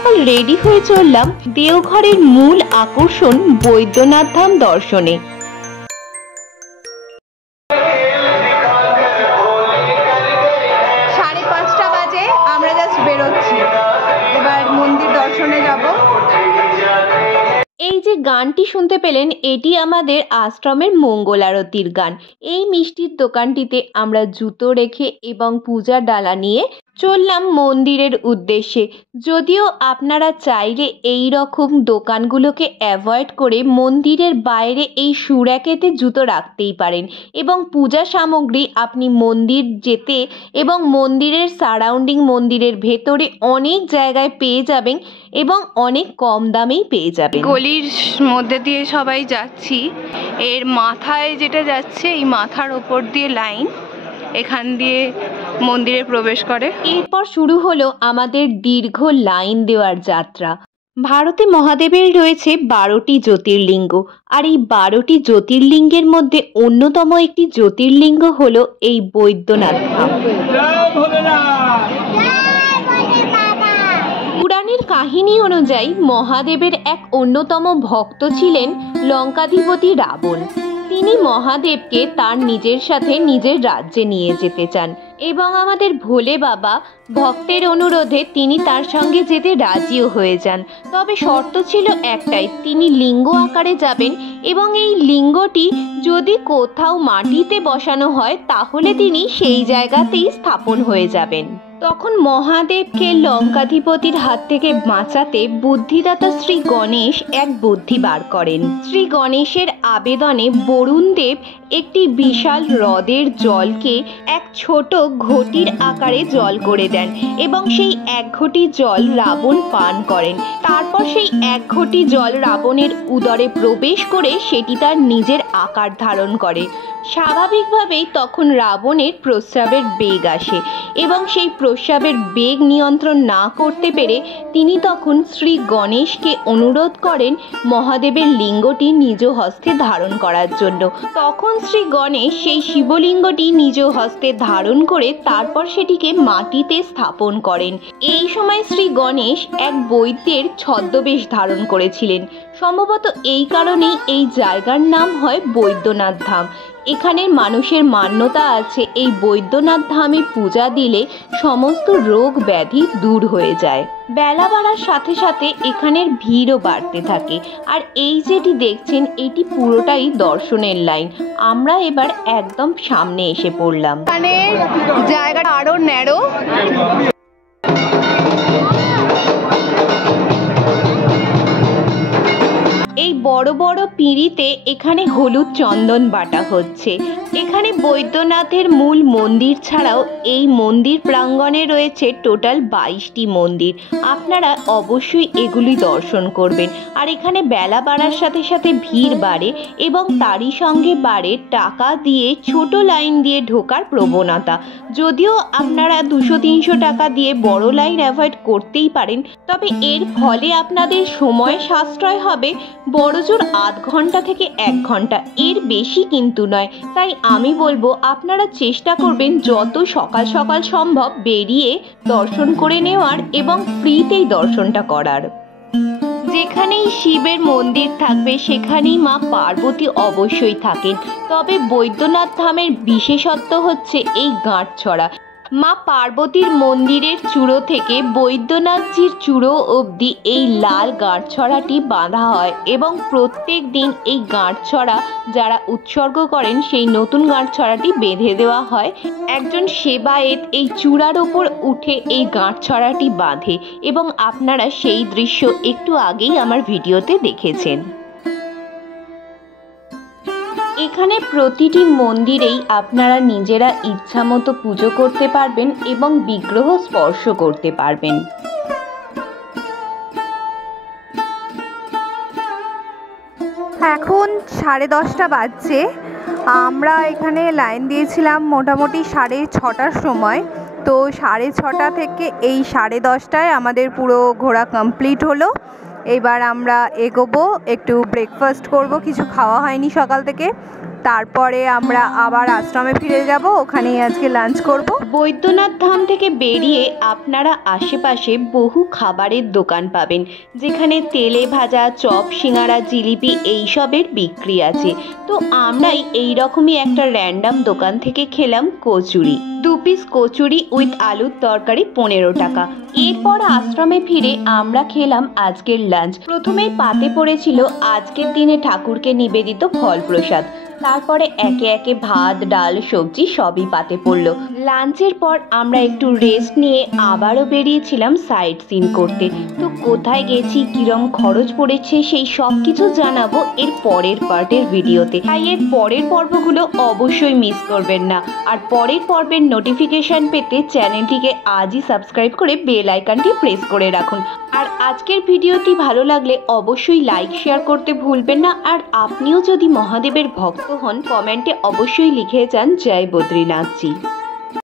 সকাল রেডি হয়ে চললাম দেওঘরের মূল আকর্ষণ বৈদ্যনাথ ধাম দর্শনে। 5:30 বাজে আমরা জাস্ট বেরোচ্ছি, এবার মন্দির দর্শনে যাব। এই যে গানটি শুনতে পেলেন, এটি আমাদের আশ্রমের মঙ্গল আরতির গান। এই মিষ্টির দোকানটিতে আমরা জুতো রেখে এবং পূজার ডালা নিয়ে চললাম মন্দিরের উদ্দেশ্যে। যদিও আপনারা চাইলে এই রকম দোকানগুলোকে অ্যাভয়েড করে মন্দিরের বাইরে এই সুরাকেতে জুতো রাখতেই পারেন এবং পূজা সামগ্রী আপনি মন্দির যেতে এবং মন্দিরের সারাউন্ডিং, মন্দিরের ভেতরে অনেক জায়গায় পেয়ে যাবেন এবং অনেক কম দামেই পেয়ে যাবেন। গলির মধ্যে দিয়ে সবাই যাচ্ছি, এর মাথায় যেটা যাচ্ছে এই মাথার ওপর দিয়ে লাইন, এখান দিয়ে মন্দিরে প্রবেশ করে। এরপর শুরু হলো আমাদের দীর্ঘ লাইন দেওয়ার যাত্রা। ভারতে মহাদেবের রয়েছে 12টি জ্যোতির্লিঙ্গ, আর এই 12টি জ্যোতির্লিঙ্গের মধ্যে অন্যতম একটি জ্যোতির্লিঙ্গ হলো এই বৈদ্যনাথ ধাম। পুরাণের কাহিনী অনুযায়ী মহাদেবের এক অন্যতম ভক্ত ছিলেন লঙ্কাধিপতি রাবণ। তিনি মহাদেবকে তার নিজের সাথে নিজের রাজ্যে নিয়ে যেতে চান এবং আমাদের ভোলে বাবা ভক্তের অনুরোধে তিনি তার সঙ্গে যেতে রাজিও হয়ে যান। তবে শর্ত ছিল একটাই, তিনি লিঙ্গ আকারে যাবেন এবং এই লিঙ্গটি যদি কোথাও মাটিতে বসানো হয় তাহলে তিনি সেই জায়গাতেই স্থাপন হয়ে যাবেন। তখন মহাদেবকে লঙ্কাধিপতির হাত থেকে বাঁচাতে বুদ্ধিদাতা শ্রী গণেশ এক বুদ্ধি বার করেন। শ্রী গণেশের আবেদনে বরুণ দেব একটি বিশাল হ্রদের জলকে এক ছোট ঘটির আকারে জল করে দেন এবং সেই এক ঘটি জল রাবণ পান করেন। তারপর সেই এক ঘটি জল রাবণের উদরে প্রবেশ করে সেটি তার নিজের আকার ধারণ করে। স্বাভাবিকভাবেই তখন রাবণের প্রস্রাবের বেগ আসে এবং সেই প্রস্রাবের বেগ নিয়ন্ত্রণ না করতে পেরে তিনি তখন শ্রী গণেশকে অনুরোধ করেন মহাদেবের লিঙ্গটি নিজ হস্তে ধারণ করার জন্য। তখন শ্রী গণেশ সেই শিবলিঙ্গটি নিজ হস্তে ধারণ করে তারপর সেটিকে মাটিতে স্থাপন করেন। এই সময় শ্রী গণেশ এক বৈদ্যের ছদ্মবেশ ধারণ করেছিলেন। সম্ভবত এই কারণেই এই জায়গার নাম হয় বৈদ্যনাথ ধাম। এখানের মানুষের মান্যতা আছে এই বৈদ্যনাথ ধামে পূজা দিলে সমস্ত রোগ ব্যাধি দূর হয়ে যায়। বেলা বাড়ার সাথে সাথে এখানের ভিড়ও বাড়তে থাকে। আর এই যেটি দেখছেন এটি পুরোটাই দর্শনের লাইন। আমরা এবার একদম সামনে এসে পড়লাম। এখানে জায়গাটা আরো ন্যারো। এই বড় বড় পিঁড়িতে এখানে হলুদ চন্দন বাটা হচ্ছে। এখানে বৈদ্যনাথের মূল মন্দির ছাড়াও এই মন্দির প্রাঙ্গণে রয়েছে টোটাল 22টি মন্দির। আপনারা অবশ্যই এগুলি দর্শন করবেন। আর এখানে বেলা বাড়ার সাথে সাথে ভিড় বাড়ে এবং তারই সঙ্গে বাড়ে টাকা দিয়ে ছোট লাইন দিয়ে ঢোকার প্রবণতা। যদিও আপনারা 200-300 টাকা দিয়ে বড় লাইন অ্যাভয়েড করতেই পারেন, তবে এর ফলে আপনাদের সময় সাশ্রয় হবে বড়জোর আধ ঘন্টা থেকে 1 ঘন্টা, এর বেশি কিন্তু নয়। তাই আমি বলবো আপনারা চেষ্টা করবেন যত সকাল সকাল সম্ভব বেরিয়ে দর্শন করে নেওয়ার এবং ফ্রিতেই দর্শনটা করার। যেখানেই শিবের মন্দির থাকবে সেখানেই মা পার্বতী অবশ্যই থাকেন। তবে বৈদ্যনাথ ধামের বিশেষত্ব হচ্ছে এই গাঁটছড়া। মা পার্বতীর মন্দিরের চূড়ো থেকে বৈদ্যনাথজির চূড়ো অবধি এই লাল গাঁটছড়াটি বাঁধা হয় এবং প্রত্যেক দিন এই গাঁটছড়া যারা উৎসর্গ করেন সেই নতুন গাঁটছড়াটি বেঁধে দেওয়া হয়। একজন সেবায়েত এই চূড়ার ওপর উঠে এই গাঁটছড়াটি বাঁধে এবং আপনারা সেই দৃশ্য একটু আগেই আমার ভিডিওতে দেখেছেন। এখানে প্রতিটি মন্দিরেই আপনারা নিজেরা ইচ্ছামতো পুজো করতে পারবেন এবং বিগ্রহ স্পর্শ করতে পারবেন। এখন 10:30 বাজছে। আমরা এখানে লাইন দিয়েছিলাম মোটামুটি 6:30টার সময়। তো 6:30 থেকে এই 10:30টায় আমাদের পুরো ঘোরা কমপ্লিট হলো। এবার আমরা এগোবো, একটু ব্রেকফাস্ট করব, কিছু খাওয়া হয়নি সকাল থেকে। তারপরে আমরা আবার আশ্রমে ফিরে যাব, ওখানেই আজকে লাঞ্চ করব। বৈদ্যনাথ ধাম থেকে বেরিয়ে আপনারা আশেপাশে বহু খাবারের দোকান পাবেন, যেখানে তেলে ভাজা চপ, সিঙ্গারা, জিলিপি এইসবের বিক্রি আছে। তো আমরাই এইরকমই একটা র্যান্ডম দোকান থেকে খেলাম কচুরি। 2 পিস কচুরি উইথ আলুর তরকারি 15 টাকা। এরপর আশ্রমে ফিরে আমরা খেলাম আজকের লাঞ্চ। প্রথমেই পাতে পড়েছিল আজকের দিনে ঠাকুরকে নিবেদিত ফল প্রসাদ, তারপরে একে একে ভাত, ডাল, সবজি সবই পাতে পড়লো। লাঞ্চের পর আমরা একটু রেস্ট নিয়ে আবারও বেরিয়েছিলাম সাইট সিন করতে। তো কোথায় গেছি, কিরম খরচ পড়েছে, সেই সব কিছু জানাবো এর পরের পার্টের ভিডিওতে। তাই এর পরের পর্বগুলো অবশ্যই মিস করবেন না। আর পরের পর্বের নোটিফিকেশন পেতে চ্যানেলটিকে আজই সাবস্ক্রাইব করে বেল আইকনটি প্রেস করে রাখুন। আর আজকের ভিডিওটি ভালো লাগলে অবশ্যই লাইক শেয়ার করতে ভুলবেন না। আর আপনিও যদি মহাদেবের ভক্ত হন, কমেন্টে অবশ্যই লিখে যান জয় বদ্রীনাথজি।